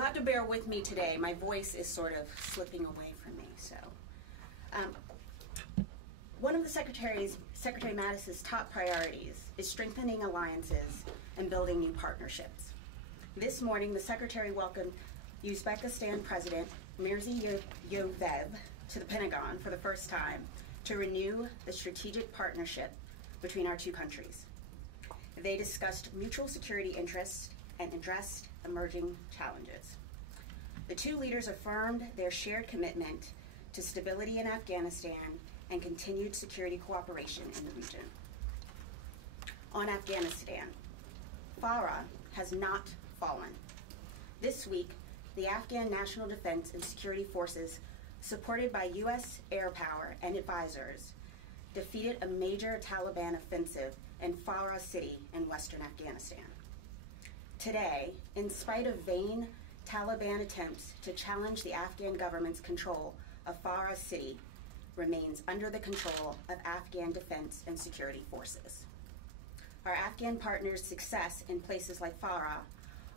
You'll have to bear with me today. My voice is sort of slipping away from me. So, one of the Secretary Mattis's top priorities is strengthening alliances and building new partnerships. This morning, the Secretary welcomed Uzbekistan President Mirziyoyev to the Pentagon for the first time to renew the strategic partnership between our two countries. They discussed mutual security interests and addressed emerging challenges. The two leaders affirmed their shared commitment to stability in Afghanistan and continued security cooperation in the region. On Afghanistan, FARA has not fallen. This week, the Afghan National Defense and Security Forces, supported by U.S. air power and advisors, defeated a major Taliban offensive in Farah city in western Afghanistan. Today, in spite of vain Taliban attempts to challenge the Afghan government's control of Farah city, remains under the control of Afghan defense and security forces. Our Afghan partners' success in places like Farah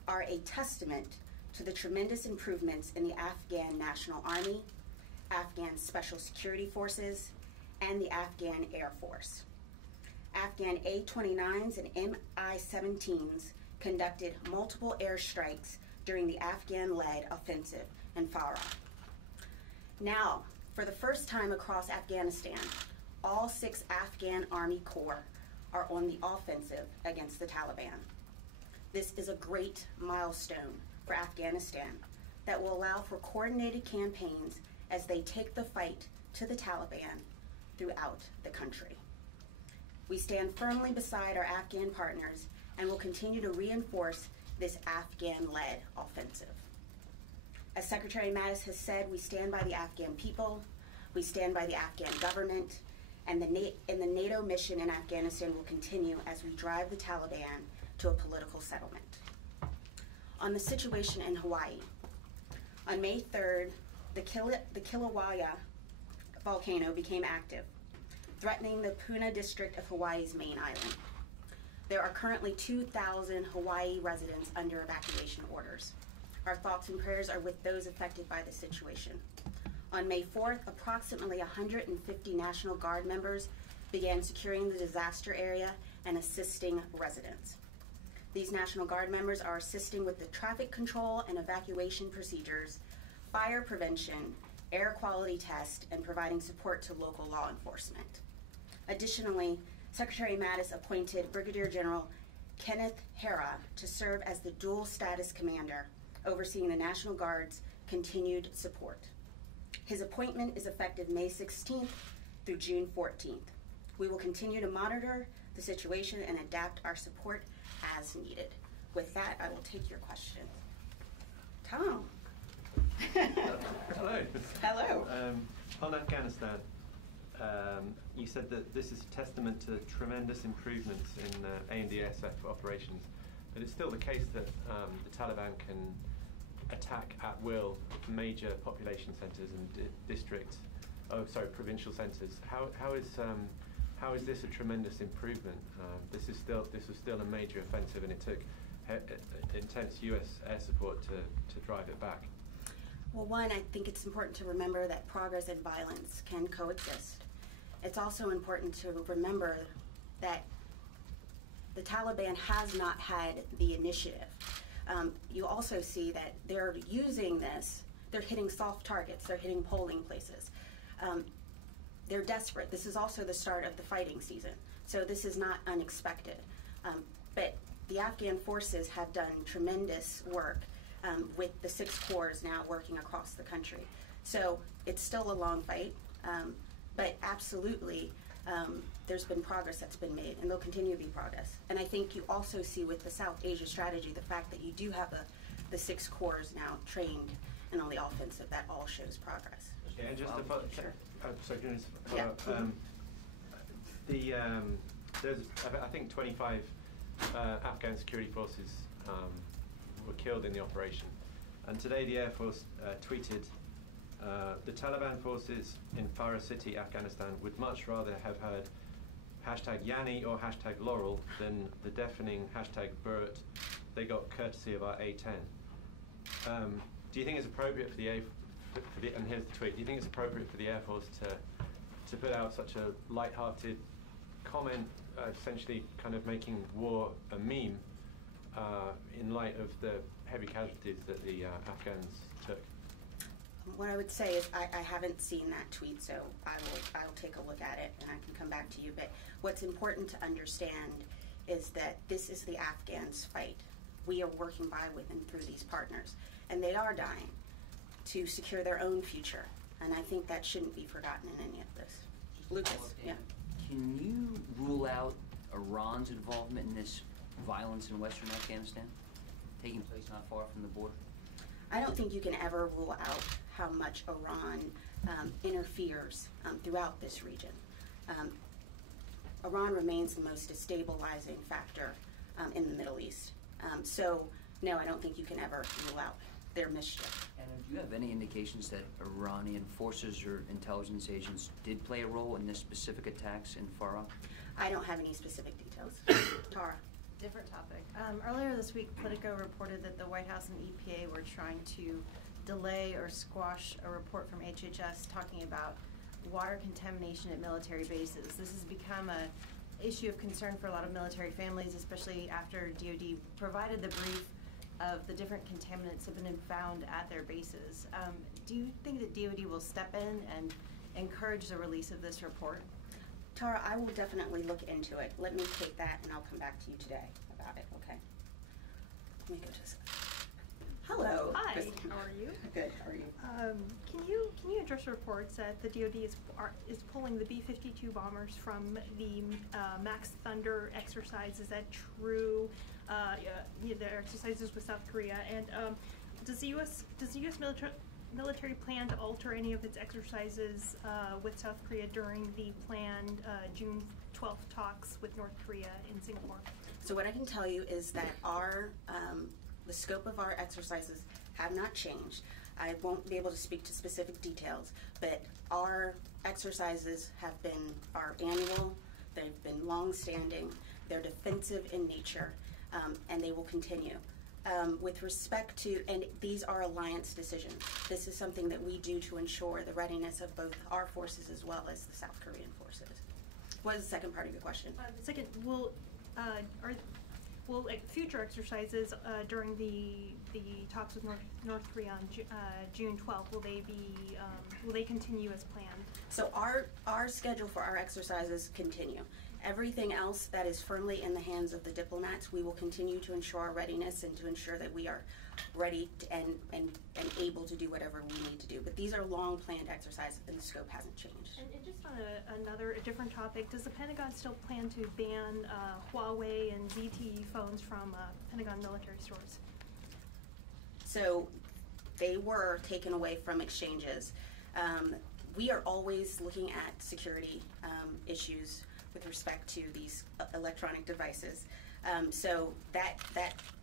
are a testament to the tremendous improvements in the Afghan National Army, Afghan Special Security Forces, and the Afghan Air Force. Afghan A-29s and Mi-17s conducted multiple airstrikes during the Afghan-led offensive in Farah. Now, for the first time across Afghanistan, all 6 Afghan Army Corps are on the offensive against the Taliban. This is a great milestone for Afghanistan that will allow for coordinated campaigns as they take the fight to the Taliban throughout the country. We stand firmly beside our Afghan partners and will continue to reinforce this Afghan-led offensive. As Secretary Mattis has said, we stand by the Afghan people, we stand by the Afghan government, and the NATO mission in Afghanistan will continue as we drive the Taliban to a political settlement. On the situation in Hawaii, on May 3rd, the Kilauea volcano became active, threatening the Puna district of Hawaii's main island. There are currently 2,000 Hawaii residents under evacuation orders. Our thoughts and prayers are with those affected by the situation. On May 4th, approximately 150 National Guard members began securing the disaster area and assisting residents. These National Guard members are assisting with the traffic control and evacuation procedures, fire prevention, air quality test, and providing support to local law enforcement. Additionally, Secretary Mattis appointed Brigadier General Kenneth Hara to serve as the dual status commander, overseeing the National Guard's continued support. His appointment is effective May 16th through June 14th. We will continue to monitor the situation and adapt our support as needed. With that, I will take your questions. Tom. Hello. Hello. On Afghanistan, you said that this is a testament to tremendous improvements in ANDSF operations, but it's still the case that the Taliban can attack at will major population centres and provincial centres. How is this a tremendous improvement? This was still a major offensive, and it took intense U.S. air support to drive it back. Well, one, I think it's important to remember that progress and violence can coexist. It's also important to remember that the Taliban has not had the initiative. You also see that they're using this, they're hitting soft targets, they're hitting polling places. They're desperate. This is also the start of the fighting season, so this is not unexpected. But the Afghan forces have done tremendous work with the 6 corps now working across the country. So it's still a long fight, but absolutely there's been progress that's been made, and there'll continue to be progress. And I think you also see with the South Asia strategy the fact that you do have the 6 corps now trained and on the offensive. That all shows progress. Yeah, and just to follow, sure. Sorry, can I just follow up? There's, I think, 25 Afghan security forces were killed in the operation. And today the Air Force tweeted, the Taliban forces in Farah City, Afghanistan, would much rather have heard #Yanni or #Laurel than the deafening #Burt they got courtesy of our A-10. do you think it's appropriate for the and here's the tweet, do you think it's appropriate for the Air Force to put out such a light-hearted comment, essentially kind of making war a meme in light of the heavy casualties that the Afghans took? What I would say is I haven't seen that tweet, so I'll take a look at it and I can come back to you. But what's important to understand is that this is the Afghans' fight. We are working by, with, and through these partners, and they are dying to secure their own future. And I think that shouldn't be forgotten in any of this. Lucas, yeah. Can you rule out Iran's involvement in this violence in western Afghanistan, taking place not far from the border? I don't think you can ever rule out how much Iran interferes throughout this region. Iran remains the most destabilizing factor in the Middle East. So, no, I don't think you can ever rule out their mischief. And do you have any indications that Iranian forces or intelligence agents did play a role in this specific attacks in Farah? I don't have any specific details. Tara. Different topic. Earlier this week, Politico reported that the White House and EPA were trying to delay or squash a report from HHS talking about water contamination at military bases. This has become an issue of concern for a lot of military families, especially after DoD provided the brief of the different contaminants that have been found at their bases. Do you think that DoD will step in and encourage the release of this report? Tara, I will definitely look into it. Let me take that and I'll come back to you today about it, okay? Let me go to this. Hello. Hi, Kristen. how are you? Good, how are you? Can you address reports that the DoD is pulling the B-52 bombers from the Max Thunder exercise? Is that true? Their exercises with South Korea, and does the U.S. military plan to alter any of its exercises with South Korea during the planned June 12th talks with North Korea in Singapore? So what I can tell you is that the scope of our exercises have not changed. I won't be able to speak to specific details, but our exercises are annual, they've been long-standing, they're defensive in nature, and they will continue. With respect to, and these are alliance decisions. This is something that we do to ensure the readiness of both our forces as well as the South Korean forces. What is the second part of your question? The second, will future exercises during the talks with North Korea on June 12th, will they continue as planned? So our schedule for our exercises continue. Everything else that is firmly in the hands of the diplomats, we will continue to ensure our readiness and to ensure that we are ready and able to do whatever we need to do. But these are long planned exercises and the scope hasn't changed. And just on a different topic, does the Pentagon still plan to ban Huawei and ZTE phones from Pentagon military stores? So they were taken away from exchanges. We are always looking at security issues with respect to these electronic devices. So that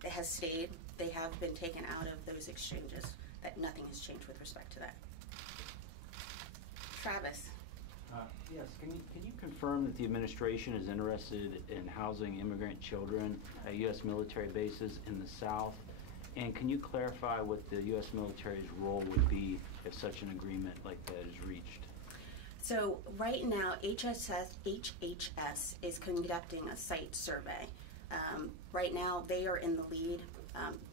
has stayed. They have been taken out of those exchanges. That nothing has changed with respect to that. Travis. Yes, can you confirm that the administration is interested in housing immigrant children at U.S. military bases in the South? And can you clarify what the U.S. military's role would be if such an agreement like that is reached? So right now, HHS is conducting a site survey. Right now, they are in the lead.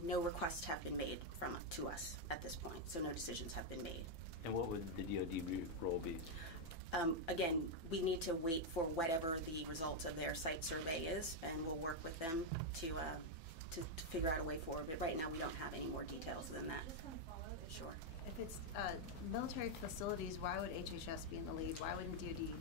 No requests have been made to us at this point, so no decisions have been made. And what would the DoD role be? Again, we need to wait for whatever the results of their site survey is, and we'll work with them to figure out a way forward. But right now, we don't have any more details than that. Just want to follow. Sure. If it's military facilities, why would HHS be in the lead? Why wouldn't DoD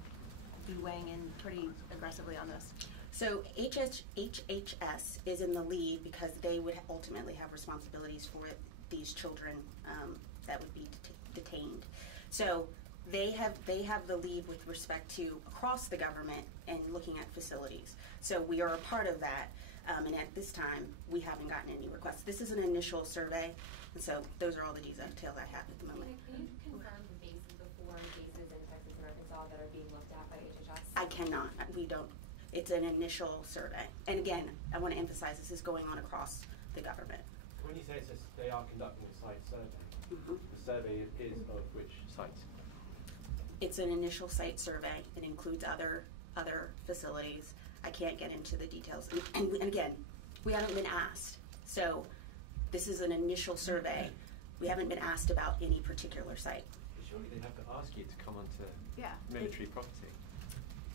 be weighing in pretty aggressively on this? So HHS is in the lead because they would ultimately have responsibilities for these children that would be detained. So they have the lead with respect to across the government and looking at facilities. So we are a part of that, and at this time we haven't gotten any requests. This is an initial survey, and so those are all the details I have at the moment. Can you confirm the bases, the 4 bases in Texas and Arkansas that are being looked at by HHS? I cannot. We don't. It's an initial survey. And again, I want to emphasize this is going on across the government. When you say they are conducting a site survey, the survey is of which sites? It's an initial site survey. It includes other facilities. I can't get into the details. And again, we haven't been asked. So this is an initial survey. We haven't been asked about any particular site. Surely they'd have to ask you to come onto Yeah. military property.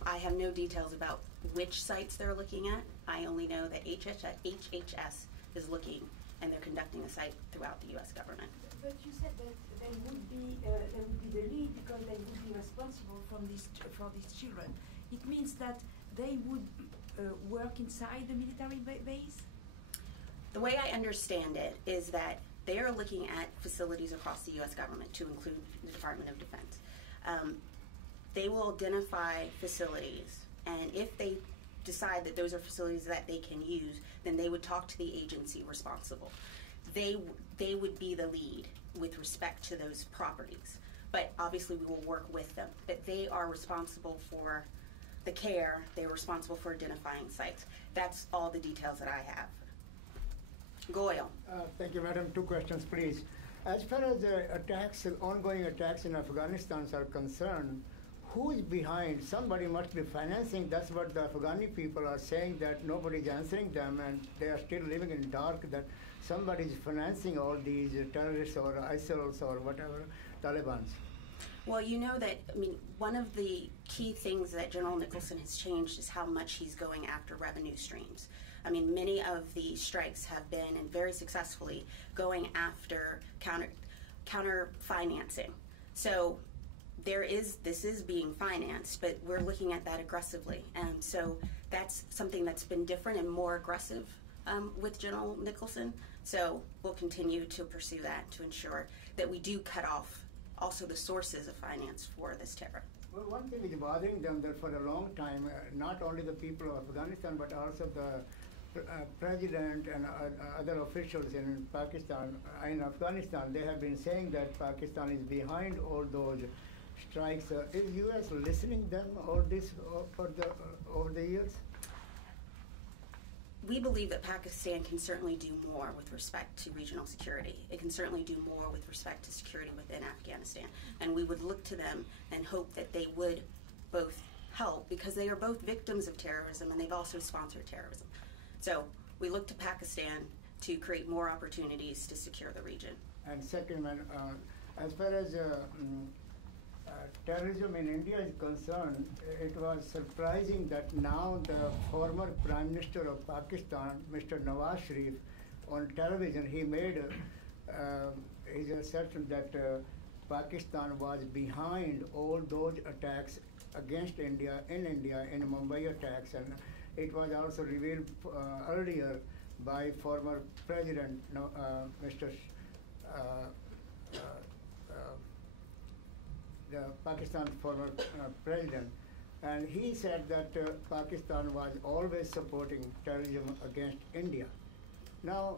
I have no details about which sites they're looking at. I only know that HHS is looking, and they're conducting a site throughout the U.S. government. But you said that they would be the lead because they would be responsible for these children. It means that they would work inside the military base? The way I understand it is that they are looking at facilities across the U.S. government, to include the Department of Defense. They will identify facilities, and if they decide that those are facilities that they can use, then they would talk to the agency responsible. They would be the lead with respect to those properties, but obviously we will work with them. But they are responsible for the care, they're responsible for identifying sites. That's all the details that I have. Goyle. Thank you, Madam. 2 questions, please. As far as the attacks, ongoing attacks in Afghanistan are concerned, who is behind? Somebody must be financing. That's what the Afghani people are saying, that nobody's answering them, and they are still living in dark, that somebody is financing all these terrorists or ISILs or whatever, Talibans. Well, you know that, I mean, one of the key things that General Nicholson has changed is how much he's going after revenue streams. I mean, many of the strikes have been, and very successfully, going after counter financing. So this is being financed, but we're looking at that aggressively. And so that's something that's been different and more aggressive with General Nicholson. So we'll continue to pursue that to ensure that we do cut off also the sources of finance for this terror. Well, one thing is bothering them that for a long time, not only the people of Afghanistan, but also the president and other officials in Pakistan, in Afghanistan, they have been saying that Pakistan is behind all those strikes. Is U.S. listening them all this over the years? We believe that Pakistan can certainly do more with respect to regional security. It can certainly do more with respect to security within Afghanistan. And we would look to them and hope that they would both help, because they are both victims of terrorism and they've also sponsored terrorism. So we look to Pakistan to create more opportunities to secure the region. And second, as far as terrorism in India is concerned, it was surprising that now the former Prime Minister of Pakistan, Mr. Nawaz Sharif, on television, he made his assertion that Pakistan was behind all those attacks against India, in Mumbai attacks, and it was also revealed earlier by former President, Mr. The Pakistan former president, and he said that Pakistan was always supporting terrorism against India. Now,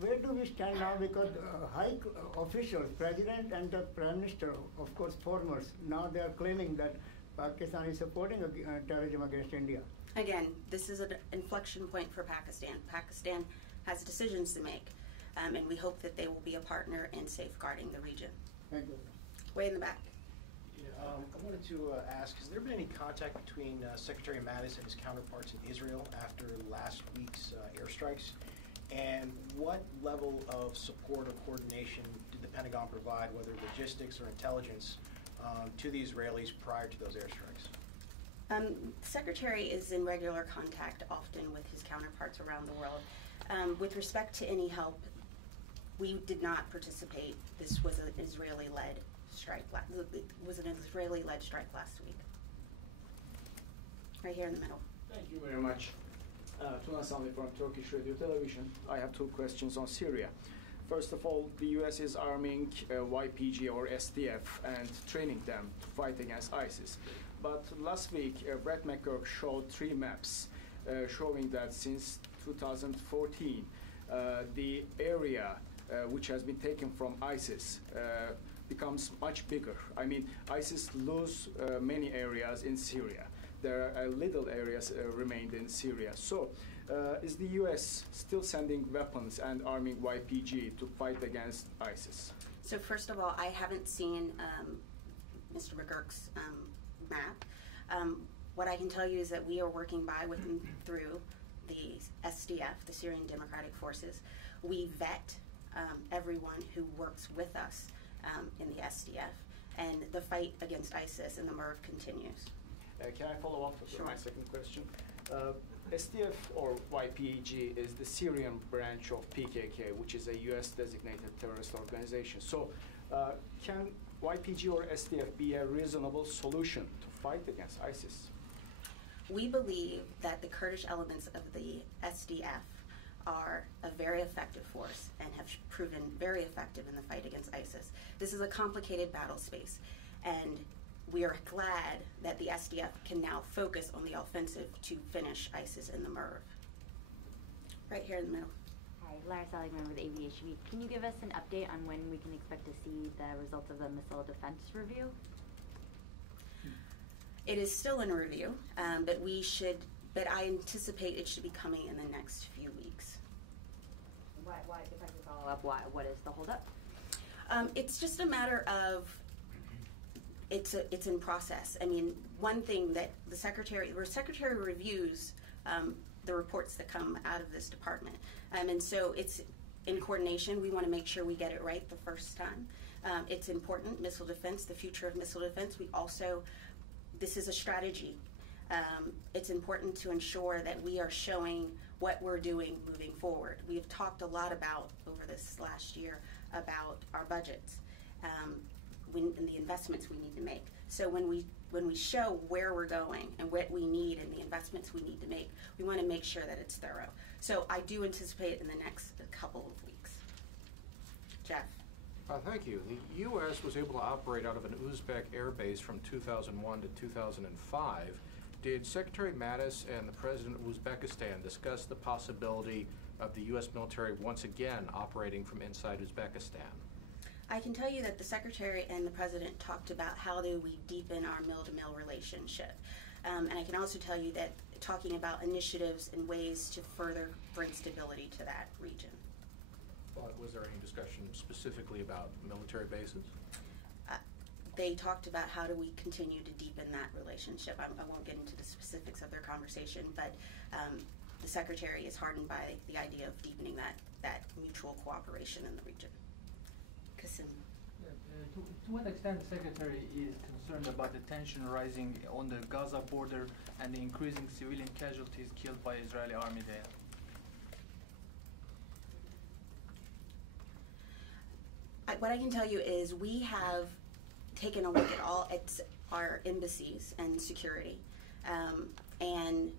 where do we stand now? Because high officials, president and the prime minister, of course, formers, now they are claiming that Pakistan is supporting terrorism against India. Again, this is an inflection point for Pakistan. Pakistan has decisions to make, and we hope that they will be a partner in safeguarding the region. Thank you. Way in the back. I wanted to ask, has there been any contact between Secretary Mattis and his counterparts in Israel after last week's airstrikes? And what level of support or coordination did the Pentagon provide, whether logistics or intelligence, to the Israelis prior to those airstrikes? The Secretary is in regular contact often with his counterparts around the world. With respect to any help, we did not participate. This was an Israeli-led strike. It was an Israeli-led strike last week. Right here in the middle. Thank you very much. Tuna Sami from Turkish Radio Television. I have 2 questions on Syria. First of all, the U.S. is arming YPG or SDF and training them to fight against ISIS. But last week, Brett McGurk showed 3 maps showing that since 2014, the area which has been taken from ISIS becomes much bigger. I mean, ISIS lose many areas in Syria. There are little areas remained in Syria. So Is the U.S. still sending weapons and arming YPG to fight against ISIS? So first of all, I haven't seen Mr. McGurk's map. What I can tell you is that we are working by with and through the SDF, the Syrian Democratic Forces. We vet everyone who works with us in the SDF, and the fight against ISIS in the MERV continues. Can I follow up with Sure. my second question? SDF or YPG is the Syrian branch of PKK, which is a U.S. designated terrorist organization. So can YPG or SDF be a reasonable solution to fight against ISIS? We believe that the Kurdish elements of the SDF are a very effective force and have proven very effective in the fight against ISIS. This is a complicated battle space, and we are glad that the SDF can now focus on the offensive to finish ISIS in the MERV. Right here in the middle. Hi, Lara Seligman with Aviation Week. Can you give us an update on when we can expect to see the results of the missile defense review? It is still in review, but I anticipate it should be coming in the next few weeks. Why, if I can follow up, what is the holdup? It's just a matter of, it's in process. I mean, one thing that the Secretary reviews the reports that come out of this department. And so it's in coordination. We want to make sure we get it right the first time. It's important, missile defense, the future of missile defense. We also, this is a strategy. It's important to ensure that we are showing what we're doing moving forward. We have talked a lot about, over this last year, about our budgets and the investments we need to make. So when we show where we're going and what we need and the investments we need to make, we want to make sure that it's thorough. So I do anticipate it in the next couple of weeks. Jeff. Thank you. The U.S. was able to operate out of an Uzbek air base from 2001 to 2005. Did Secretary Mattis and the President of Uzbekistan discuss the possibility of the U.S. military once again operating from inside Uzbekistan? I can tell you that the Secretary and the President talked about how do we deepen our mill-to-mill relationship. And I can also tell you that talking about initiatives and ways to further bring stability to that region. But was there any discussion specifically about military bases? They talked about how do we continue to deepen that relationship. I won't get into the specifics of their conversation, but the Secretary is heartened by the idea of deepening that mutual cooperation in the region. Kasim. Yeah, to what extent the Secretary is concerned about the tension rising on the Gaza border and the increasing civilian casualties killed by Israeli army there? What I can tell you is we have taken a look at our embassies and security, and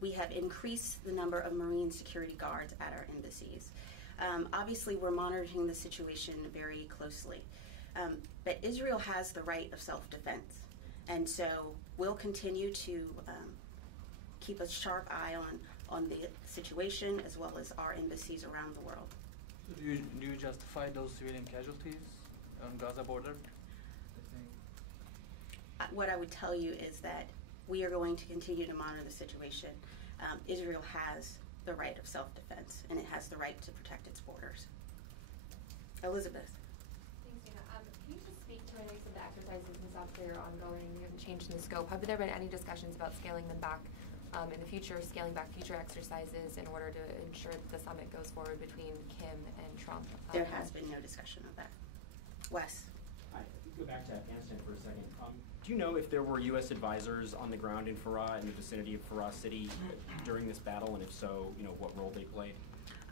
we have increased the number of Marine security guards at our embassies. Obviously, we're monitoring the situation very closely, but Israel has the right of self-defense, and so we'll continue to keep a sharp eye on the situation as well as our embassies around the world. So do you justify those civilian casualties on Gaza border? What I would tell you is that we are going to continue to monitor the situation. Israel has the right of self-defense, and it has the right to protect its borders. Elizabeth. Thanks, Dana. Can you just speak to, I know you said the exercises and stuff that are ongoing, you haven't changed in the scope. Have there been any discussions about scaling them back in the future, scaling back future exercises in order to ensure that the summit goes forward between Kim and Trump? There has been no discussion of that. Wes. Hi, if we go back to Afghanistan for a second. Do you know if there were U.S. advisors on the ground in Farah, in the vicinity of Farah City during this battle, and if so, you know, what role they played?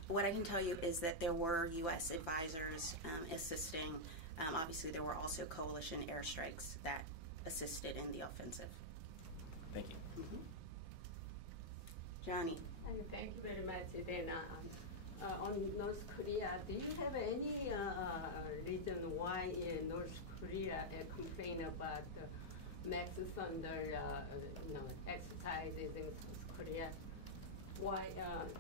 What I can tell you is that there were U.S. advisors assisting. Obviously, there were also coalition airstrikes that assisted in the offensive. Thank you. Mm-hmm. Johnny. Thank you very much, Dana. On North Korea, do you have any reason why North Korea complain about Max Thunder, exercises in South Korea? Why?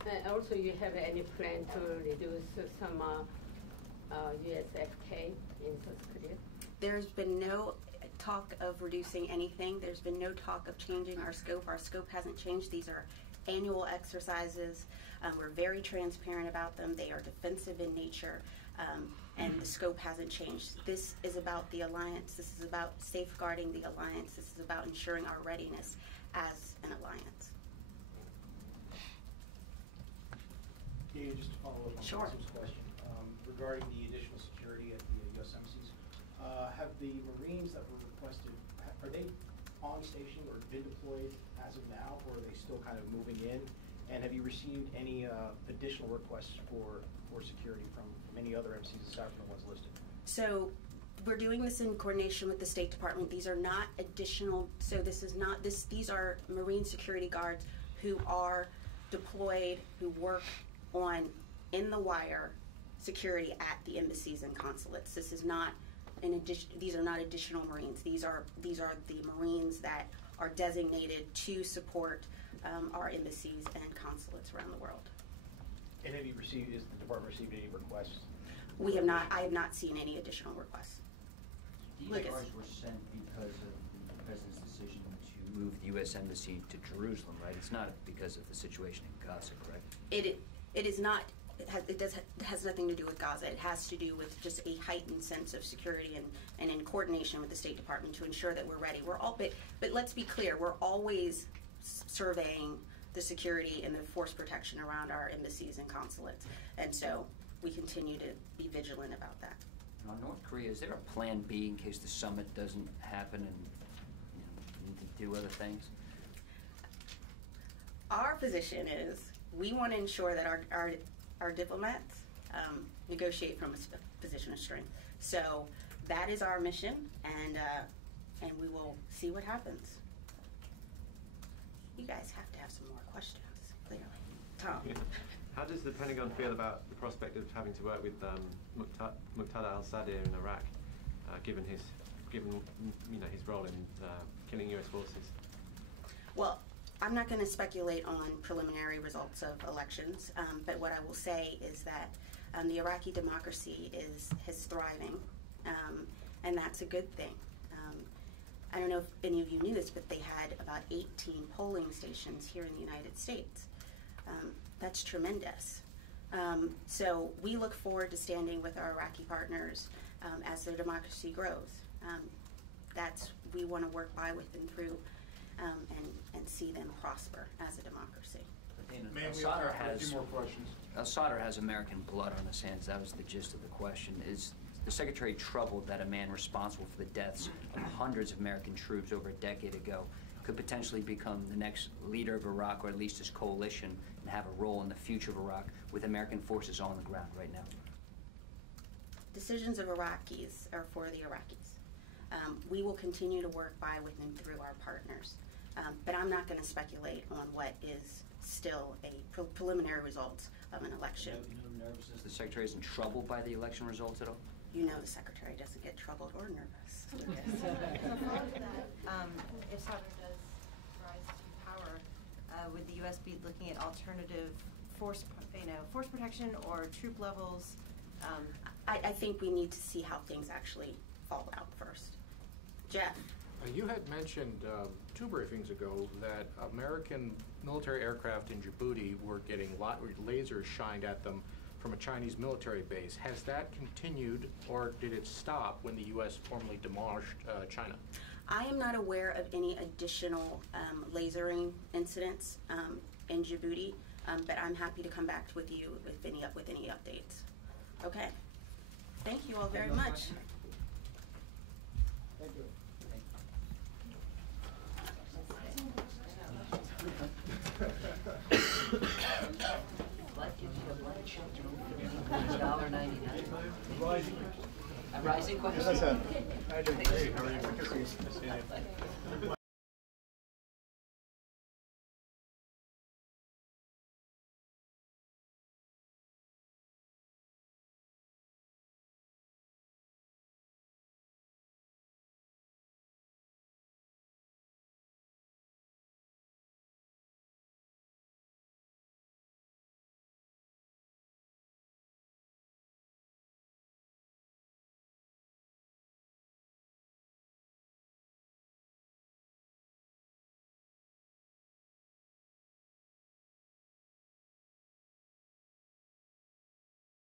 And also, you have any plan to reduce some USFK in South Korea? There's been no talk of reducing anything. There's been no talk of changing our scope. Our scope hasn't changed. These are annual exercises. We're very transparent about them. They are defensive in nature, and the scope hasn't changed. This is about the alliance. This is about safeguarding the alliance. This is about ensuring our readiness as an alliance. Yeah, just to follow up on Sure. Kasim's question regarding the additional security at the U.S. embassies. Have the Marines that were requested, are they on station or been deployed as of now, or are they still kind of moving in? And have you received any additional requests for security from any other embassies aside from the ones listed? So we're doing this in coordination with the State Department. These are not additional, so this is not, these are Marine security guards who are deployed, who work on in the wire security at the embassies and consulates. This is not in addition, these are not additional Marines. These are the Marines that are designated to support our embassies and consulates around the world. And have you received, has the department received any requests? We have not, I have not seen any additional requests. These Lucas. guards were sent because of the President's decision to move the U.S. Embassy to Jerusalem, right? It's not because of the situation in Gaza, correct? It is not, it has nothing to do with Gaza. It has to do with just a heightened sense of security and in coordination with the State Department to ensure that we're ready. We're all, but let's be clear, we're always surveying the security and the force protection around our embassies and consulates. And so we continue to be vigilant about that. And on North Korea, is there a plan B in case the summit doesn't happen and you need to do other things? Our position is we want to ensure that our diplomats negotiate from a position of strength. So that is our mission, and we will see what happens. You guys have to have some more questions, clearly. Tom. Yeah. How does the Pentagon feel about the prospect of having to work with Muqtada al-Sadr in Iraq, given his role in killing U.S. forces? Well, I'm not going to speculate on preliminary results of elections, but what I will say is that the Iraqi democracy is thriving, and that's a good thing. I don't know if any of you knew this, but they had about 18 polling stations here in the United States. That's tremendous. So we look forward to standing with our Iraqi partners as their democracy grows. We want to work by, with, and through, and see them prosper as a democracy. Al-Sadr has a few more questions. Al-Sadr has American blood on his hands. That was the gist of the question. Is the Secretary troubled that a man responsible for the deaths of hundreds of American troops over a decade ago could potentially become the next leader of Iraq, or at least his coalition, and have a role in the future of Iraq with American forces on the ground right now? Decisions of Iraqis are for the Iraqis. We will continue to work by, with, and through our partners. But I'm not going to speculate on what is still a preliminary results of an election. You know, nervousness. The Secretary isn't troubled by the election results at all? You know the Secretary doesn't get troubled or nervous. If Sadr does rise to power, would the U.S. be looking at alternative force protection or troop levels? I think we need to see how things actually fall out first. Jeff. You had mentioned 2 briefings ago that American military aircraft in Djibouti were getting lasers shined at them from a Chinese military base. Has that continued, or did it stop when the U.S. formally demolished China? I am not aware of any additional lasering incidents in Djibouti, but I'm happy to come back with you with any updates. Okay. Thank you all very much. Thank you. A rising question? Yes, sir. Hey, how are you?